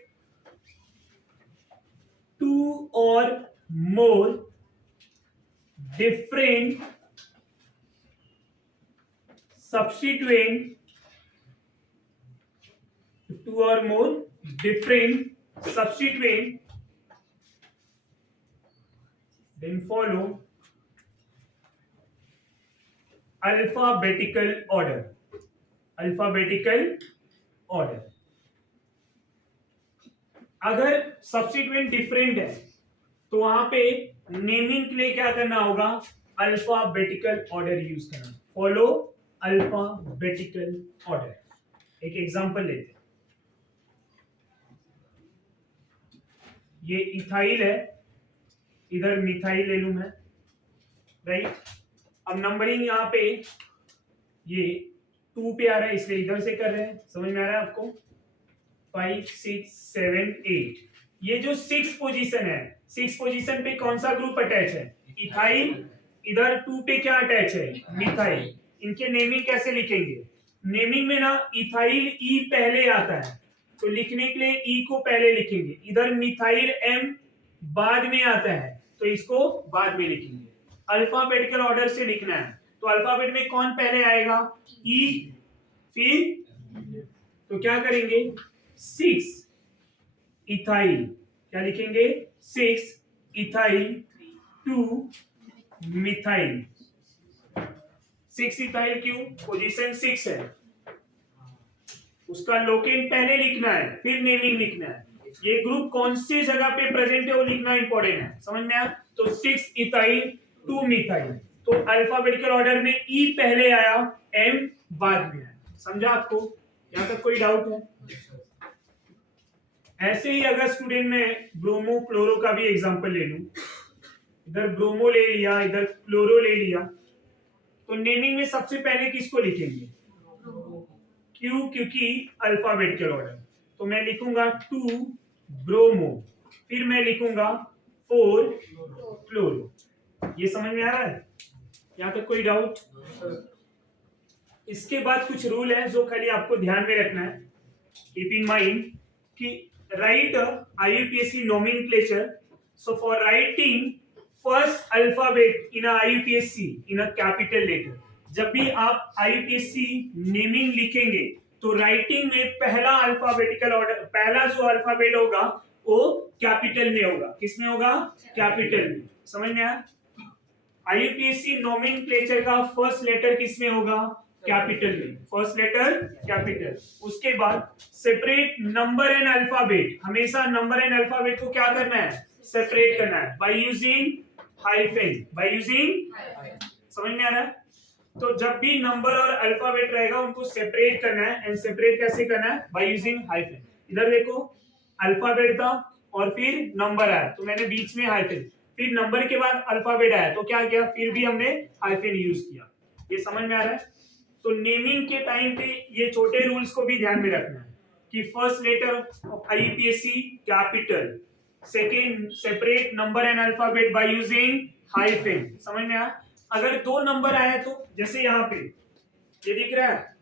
2 or more different substituent, 2 or more different substituent, then follow alphabetical order, alphabetical order। अगर सब्स्टिट्यूएंट डिफरेंट है तो वहां पे नेमिंग के लिए क्या करना होगा, अल्फाबेटिकल ऑर्डर यूज करना, फॉलो अल्फाबेटिकल ऑर्डर। एक एग्जांपल लेते हैं, ये इथाइल है, इधर मिथाइल ले लूं मैं, राइट। अब नंबरिंग यहाँ पे ये 2 पे आ रहा है इसलिए इधर से कर रहे हैं, समझ में आ रहा है आपको, 5 6 7 8। ये जो 6 पोजीशन है, 6 पोजीशन पे कौन सा ग्रुप अटैच है, इथाइल, इधर 2 पे क्या अटैच है, मिथाइल। इनके नेमिंग कैसे लिखेंगे, नेमिंग में ना इथाइल ई पहले आता है, तो लिखने के लिए ई को पहले लिखेंगे, इधर मिथाइल एम बाद में आता है तो इसको बाद में लिखेंगे। अल्फाबेटिकल ऑर्डर से लिखना है, तो अल्फाबेट में कौन पहले आएगा, ई, फिर तो क्या करेंगे, 6 इथाइल, क्या लिखेंगे, 6 इथाइल, 2 मिथाइल। 6 इथाइल क्यों, पोजीशन 6 है, उसका लोकेट पहले लिखना है, फिर नेमिंग लिखना है। ये ग्रुप कौन सी जगह पे प्रेजेंट है वो लिखना इंपॉर्टेंट है, समझ में आया। तो 6 इथाइल 2 मिथाइल, तो अल्फाबेटिकल ऑर्डर में ई पहले आया, एम बाद में आया, समझा आपको, यहां तक कोई डाउट है। ऐसे ही अगर स्टूडेंट में ब्रोमो क्लोरो का भी एग्जांपल ले लूं, इधर ब्रोमो ले लिया, इधर क्लोरो ले लिया, तो नेमिंग में सबसे पहले किसको लिखेंगे, क्यों, क्योंकि अल्फाबेटिकल ऑर्डर। तो मैं लिखूंगा 2 ब्रोमो, फिर मैं लिखूंगा 4 क्लोरो। ये समझ में आ रहा है, यहां तक कोई डाउट। इसके बाद कुछ रूल है जो खाली आपको ध्यान में रखना है, कीप इन माइंड कि right IUPAC nomenclature. So for writing first alphabet in a IUPAC in a capital letter, जब भी आप IUPAC नेमिंग लिखेंगे तो राइटिंग में पहला अल्फाबेटिकल ऑर्डर, पहला जो अल्फाबेट होगा वो कैपिटल में होगा, किसमें होगा, कैपिटल में, समझ में आया। IUPAC नोमेनक्लेचर का फर्स्ट लेटर किसमें होगा, कैपिटल में, फर्स्ट लेटर कैपिटल। उसके बाद सेपरेट नंबर एंड अल्फाबेट, हमेशा नंबर एंड अल्फाबेट को क्या करना है, सेपरेट करना है bye using hyphen, by using, समझ में आ रहा है। तो जब भी नंबर और अल्फाबेट रहेगा उनको सेपरेट करना है, एंड सेपरेट कैसे करना है, बाय यूजिंग हाइफन। इधर देखो अल्फाबेट था और फिर नंबर आया तो मैंने बीच में हाइफन, फिर नंबर के बाद अल्फाबेट आया तो क्या किया, फिर भी हमने हाइफन यूज किया। ये समझ में आ रहा है। तो नेमिंग के टाइम पे ये छोटे रूल्स को भी ध्यान में रखना है कि first letter of IUPAC capital, second separate number and alphabet by using hyphen, समझ में आया। अगर 2 नंबर आया तो जैसे यहाँ पे ये दिख रहा है,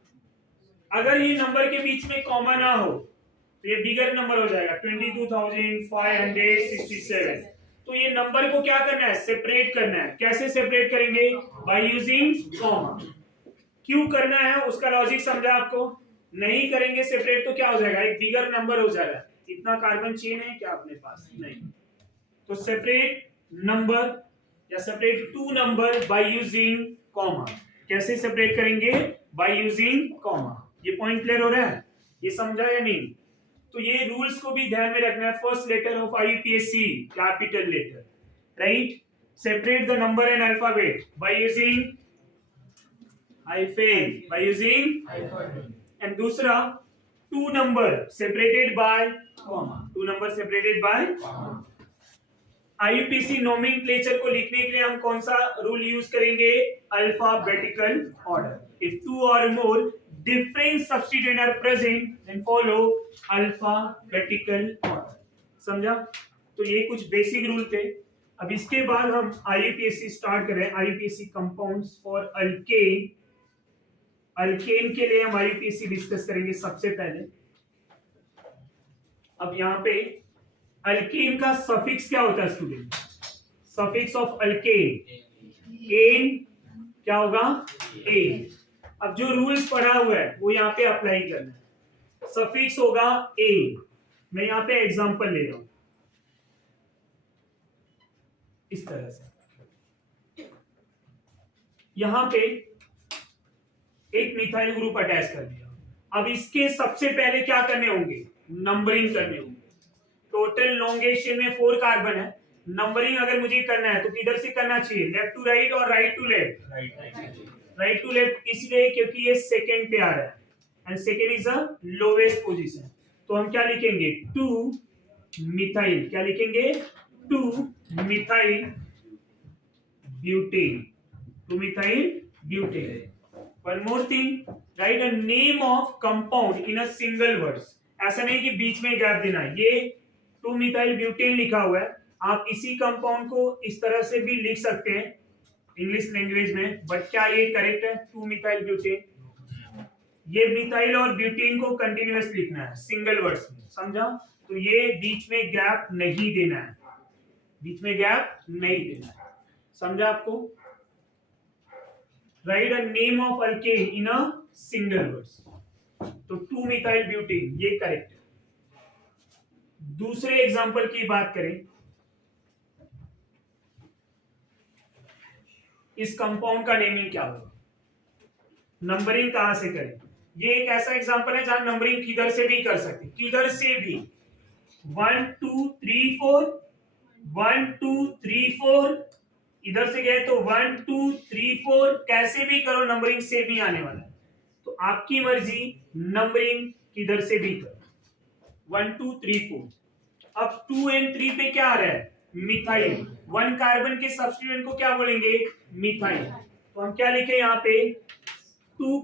अगर ये नंबर के बीच में कॉमा ना हो तो ये बिगर नंबर हो जाएगा 22,567। तो ये नंबर को क्या करना है, सेपरेट करना है। कैसे सेपरेट करेंगे, बाय यूजिंग कॉमा। क्यों करना है उसका लॉजिक समझा आपको, नहीं करेंगे सेपरेट तो क्या हो जाएगा, एक बिगर नंबर हो जाएगा। इतना कार्बन चेन है क्या अपने पास, नहीं, तो सेपरेट नंबर या separate two number by using comma. कैसे सेपरेट करेंगे? By using comma. ये पॉइंट क्लियर हो रहा है? ये समझा या नहीं? तो ये रूल्स को भी ध्यान में रखना है। First letter of IUPAC capital letter, right? Separate the number and alphabet by using hyphen, by using. And दूसरा, two number separated by comma, two number separated by. IUPAC nomenclature को लिखने के लिए हम कौन सा रूल यूज करेंगे? Alphabetical order. If two और more different substituent are present then follow alphabetical order. समझा? तो ये कुछ बेसिक रूल थे। अब इसके बाद हम आईयूपीएसी स्टार्ट करें। IUPAC compounds for alkane. Alkane के लिए हम आईयूपीएसी डिस्कस करेंगे सबसे पहले। अब यहाँ पे अल्केन का सफिक्स क्या होता है student? Suffix of alkane ane क्या होगा? एन। अब जो रूल्स पढ़ा हुआ है वो यहाँ पे अप्लाई करना है। सफिक्स होगा एन। मैं यहाँ पे एग्जांपल ले रहा हूं इस तरह से। यहां पे एक मिथाइल ग्रुप अटैच कर दिया। अब इसके सबसे पहले क्या करने होंगे? नंबरिंग करने होंगे। टोटल लॉन्गेस्ट चेन में 4 कार्बन है। नंबरिंग अगर मुझे करना है तो किधर से करना चाहिए? लेफ्ट टू राइट और right to left? Right to left इसलिए क्योंकि ये सेकंड पे आ रहा है and second is a lowest position. तो हम क्या लिखेंगे? 2 मिथाइल, क्या लिखेंगे? 2 methyl butane, 2 methyl butane. One more thing, write a name of compound in a single words। ऐसा नहीं कि बीच में गैप देना है। ये 2 मिथाइल ब्यूटेन लिखा हुआ है, आप इसी कंपाउंड को इस तरह से भी लिख सकते हैं इंग्लिश लैंग्वेज में, बट क्या ये करेक्ट है? 2 मिथाइल ब्यूटेन। ये मिथाइल और ब्यूटेन को कंटिन्यूअस लिखना है सिंगल वर्ड्स में, समझा? तो ये बीच में गैप नहीं देना है, बीच में गैप नहीं देना है, समझा आपको? Write a name of alkane in a single words। तो 2 मिथाइल ब्यूटेन ये करेक्ट है। दूसरे एग्जांपल की बात करें, इस कंपाउंड का नेमिंग क्या होगा? नंबरिंग कहां से करें? ये एक ऐसा एग्जांपल है जहां नंबरिंग किधर से भी कर सकते, किधर से भी। 1 2 3 4, 1 2 3 4, इधर से गए तो 1 2 3 4, कैसे भी करो नंबरिंग सेम ही आने वाला है। तो आपकी मर्जी, नंबरिंग किधर से भी करो। 1 2 3 4। अब 2 एंड 3 पे क्या आ रहा है? मिथाइल। 1 कार्बन के सब्स्टिट्यूएंट को क्या बोलेंगे? मिथाइल। तो हम क्या लिखे यहाँ पे? 2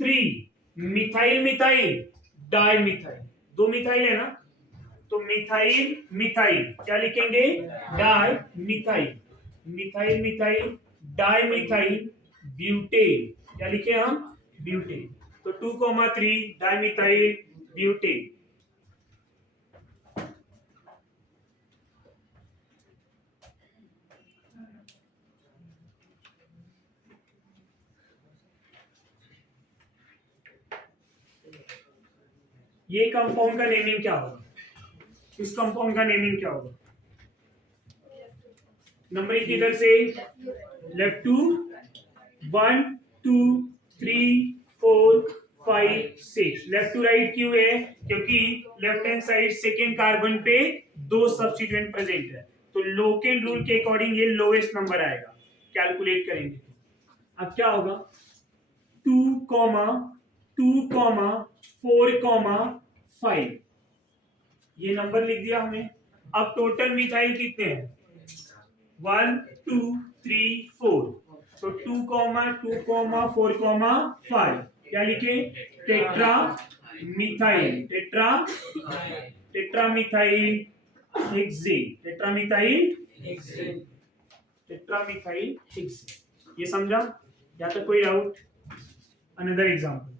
3 methyl methyl di methyl. 2 methyl है ना, तो मिथाइल मिथाइल क्या लिखेंगे? Di methyl. Methyl methyl di methyl butane, क्या लिखे हम? ब्यूटेन। तो 2 3 डाई मिथाइल ब्यूटेन। ये कंपाउंड का नेमिंग क्या होगा? इस कंपाउंड का नेमिंग क्या होगा? नंबरिंग किधर से? Left to 1 2 3 4 5 6। Left to right क्यों है? क्योंकि left hand side second carbon पे 2 सब्स्टिट्यूएंट प्रेजेंट है, तो लोकेन रूल के अकॉर्डिंग ये लोएस्ट नंबर आएगा, कैलकुलेट करेंगे। अब क्या होगा? 2 2 4 5, ये नंबर लिख दिया हमने। अब टोटल मिथाइल कितने हैं? 1 2 3 4। तो 2 4 5 क्या लिखे? Tetra methyl, tetra methyl hexane, tetra methyl hexane. ये समझा? या तो कोई डाउट? Another example.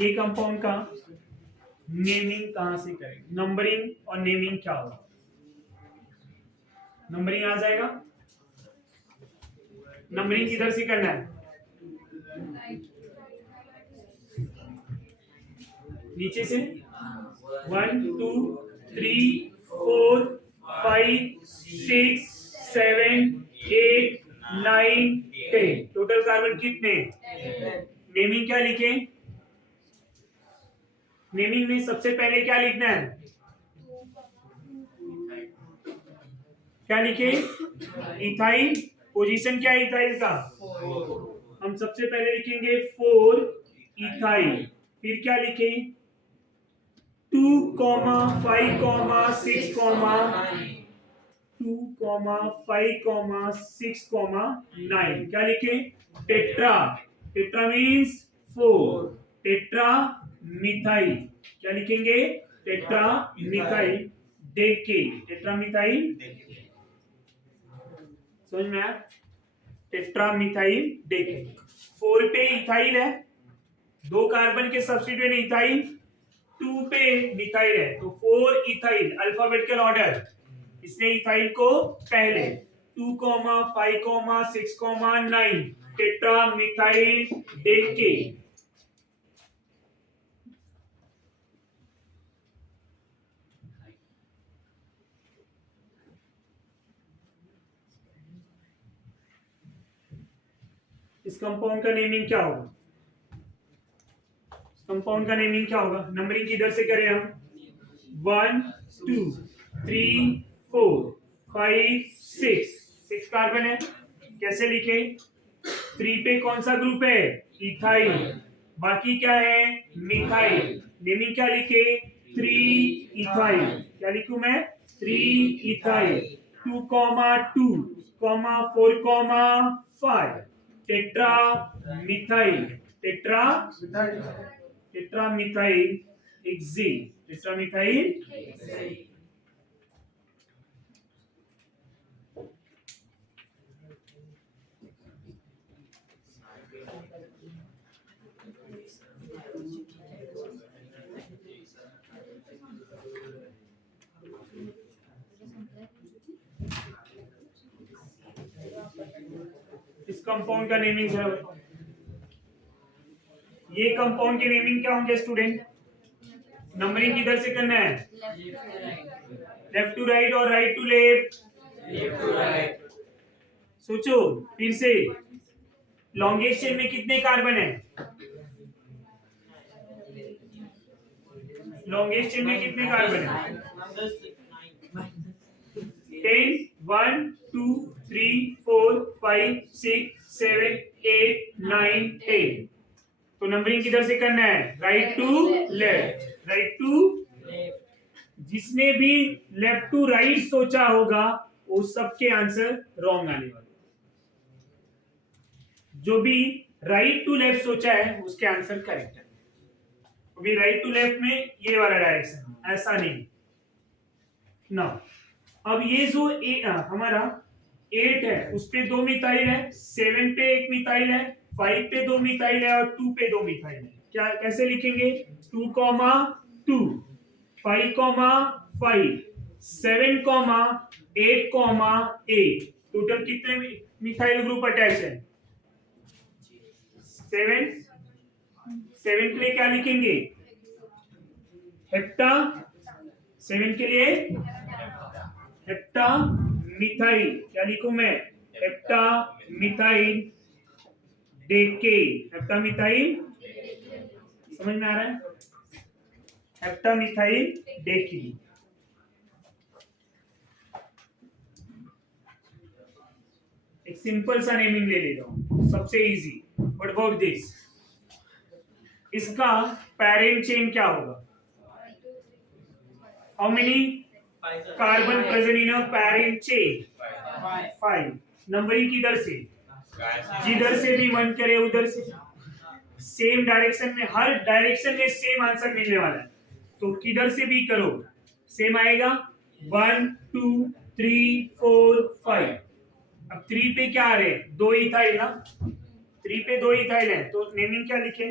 ये कंपाउंड का नेमिंग कहां से करेंगे? नंबरिंग और नेमिंग क्या होगा? नंबरिंग आ जाएगा। नंबरिंग किधर से करना है? नीचे से 1 2 3 4 5 6 7 8 9 10 टोटल कार्बन कितने? नेमिंग क्या लिखे? नेमिंग में सबसे पहले क्या लिखना है? क्या लिखे? इथाइल। पोजीशन क्या है इथाइल का? हम सबसे पहले लिखेंगे 4 इथाइल। फिर क्या लिखे? 2, 5, 6, 2, 5, 6, 9 क्या लिखे? Tetra. Tetra means 4। Tetra methyl. क्या लिखेंगे? Tetra methyl डेके। टेट्रा मिथाइल समझ में आया? Tetra methyl डेके। 4 पे इथाइल है, 2 कार्बन के सब्स्टिट्यूएंट इथाइल, 2 पे मिथाइल है, तो 4 इथाइल अल्फाबेटिकल ऑर्डर। इसने इथाइल को पहले 2, 5, 6, 9 टेट्रा मिथाइल डेके। इस कंपाउंड का नेमिंग क्या होगा? कंपाउंड का नेमिंग क्या होगा? नंबरिंग किधर से करें हम? 1 2 3 4 5 6 कार्बन है। कैसे लिखे? 3 पे कौन सा ग्रुप है? इथाइल। बाकी क्या है? मिथाइल। नेमिंग क्या लिखे? 3 इथाइल। क्या लिखूं मैं? 3 ethyl. 2, 2, 4, 5 tetra methyl. Tetra tetra methyl एक्सी। Tetra methyl. इस कंपाउंड का नेमिंग क्या होगा? ये कंपाउंड की नेमिंग क्या होंगे स्टूडेंट? नंबरिंग किधर से करना है? लेफ्ट टू राइट और राइट टू लेफ्ट? सोचो फिर से। लॉन्गेस्ट चेन में कितने कार्बन है? लॉन्गेस्ट चेन में कितने कार्बन है? 10 1 2 3 4 5 6 7 8 9 10। तो नंबरिंग किधर से करना है? Right to left. Right to. जिसने भी लेफ्ट टू राइट सोचा होगा वो सबके आंसर रॉन्ग आने वाले। जो भी राइट टू लेफ्ट सोचा है उसके आंसर करेक्ट है। अभी राइट टू लेफ्ट में ये वाला डायरेक्शन, ऐसा नहीं ना। अब ये जो हमारा 8 है उस पे 2 मिथाइल है, 7 पे 1 मिथाइल है, 5 पे 2 मिथाइल है और 2 पे 2 मिथाइल है। क्या कैसे लिखेंगे? 2, 2 5, 5 7, 8, 8 टोटल कितने मिथाइल ग्रुप अटैच है? 7 के लिए क्या लिखेंगे? हेप्टा। 7 के लिए हेप्टा मिथाइल। क्या लिखूं मैं? हेप्टा मिथाइल डेके। हेप्टा मिथाइल समझ में आ रहा है? हेप्टा मिथाइल डेकी। एक सिंपल सा नेमिंग ले लेता हूं, सबसे इजी। What about this? इसका पेरेंट चेन क्या होगा? How many carbon present in a parent chain? 5। नंबरिंग किधर से? जिधर से भी मन करे उधर से। सेम डायरेक्शन में, हर डायरेक्शन में सेम आंसर मिलने वाला है, तो किधर से भी करो सेम आएगा। 1 2 3 4 5। अब 3 पे क्या आ रहे हैं? 2 इथाइल ना। 3 पे 2 इथाइल है, तो नेमिंग क्या लिखे?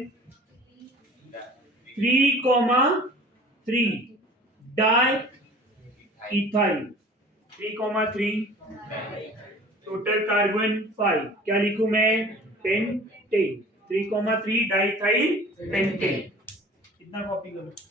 3,3 डाई इथाइल 3,3 टोटल कार्बन 5 क्या लिखूं मैं पेंटेन 3,3 डाइथाइल पेंटेन कितना कॉपी करूं